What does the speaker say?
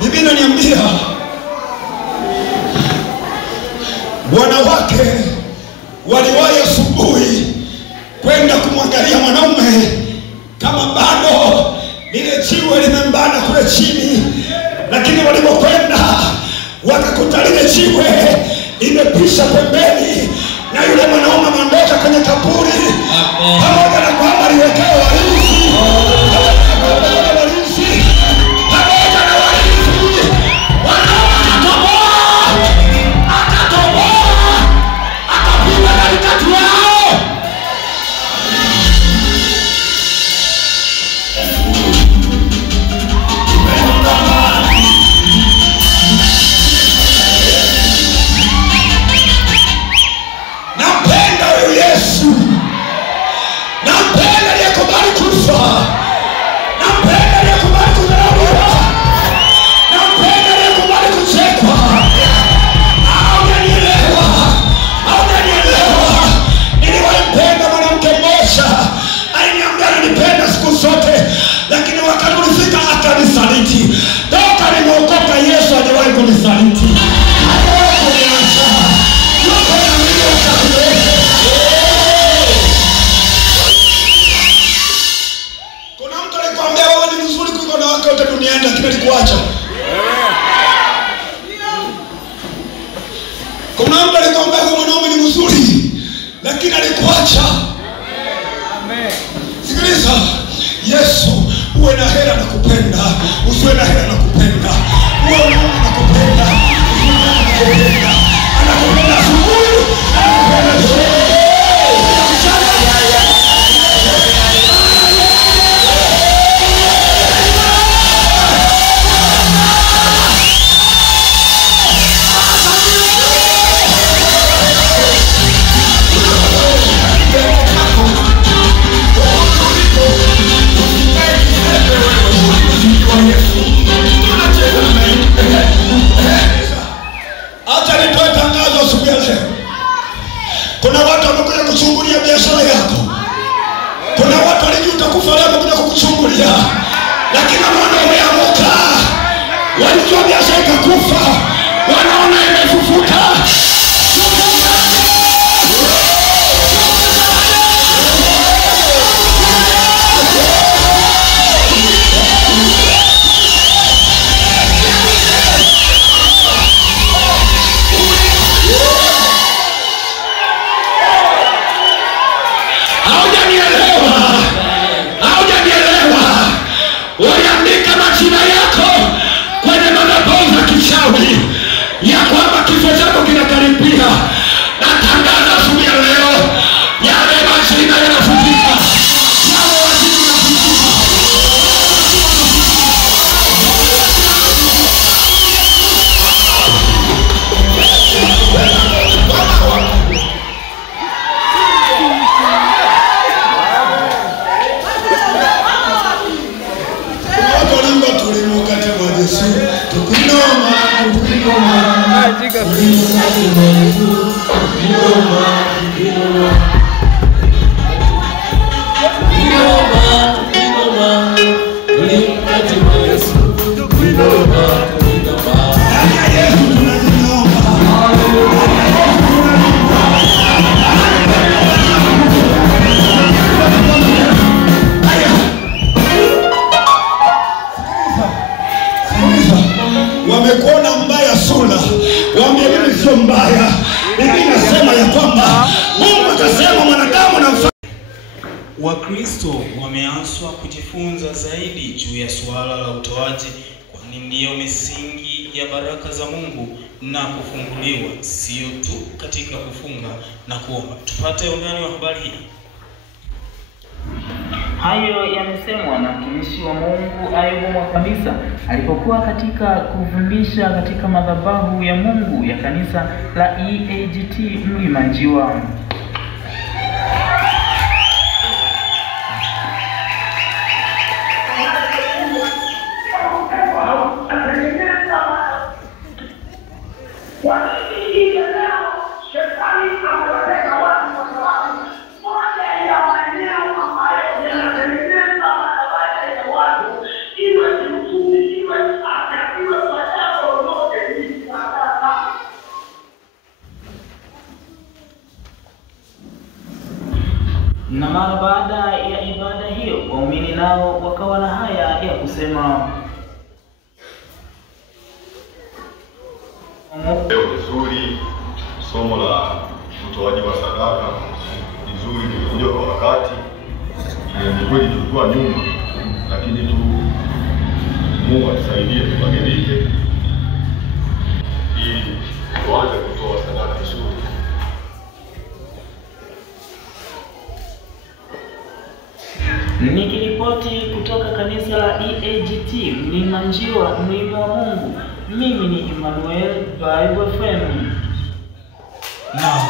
Biblia inaniambia wanawake waliwahi asubuhi kwenda kumwangalia mwanaume kama bado lile jiwe limembana kule chini, lakini walipokwenda wakakuta lile jiwe limepisha pembeni na yule mwanaume ameondoka kwenye kaburi pamoja na kwamba aliwekewa walinzi. Kuna mtu alikwambia huyu mwanaume ni mzuri lakini alikuacha. Amen. Sikiliza, Yesu, uwe na hela na kupenda, usiwe na hela na kupenda. Uwe na kupenda, usiwe na kupenda. Anakupenda asubuhi, anakupenda jioni. Kuna watu wamekuja kuchungulia biashara yako. Kuna watu walijuta kufa leo wamekuja kukuchungulia. Lakini wana wameamuka. Walijua biashara ikakufa. Wanaona imefufuka. Ya kwamba kifo chako kinakaribia. Natangaza asubuhi ya leo yale majina yanafutika. Yale majina yanafutika. Watu walimba tulimuka tema Yesu. Tukinoma wamekuona mbaya sura, waambie mimi sio mbaya. Biblia inasema ya kwamba Mungu akasema mwanadamu na mfano. Wakristo wameaswa kujifunza zaidi juu ya suala la utoaji, kwani ndiyo misingi ya baraka za Mungu na kufunguliwa, sio tu katika kufunga na kuomba. Tupate undani wa habari hii. Hayo yamesemwa na mtumishi wa Mungu Ayubu Mwakalisa alipokuwa katika kufundisha katika madhabahu ya Mungu ya kanisa la EAGT Mlima Njiwa. Iwe Na mara baada ya ibada hiyo, waumini nao wakawa na haya ya kusema. Leo vizuri, somo la utoaji wa sadaka vizuri, tulikuja kwa wakati. Ni kweli tulikuwa nyuma, lakini tu Mungu atusaidie tubadilike ili tuanze kutoa sadaka vizuri. Nikiripoti kutoka kanisa la EAGT Mlima Njiwa, Mlima wa Mungu, mimi ni Emmanuel Bible FM. Naam,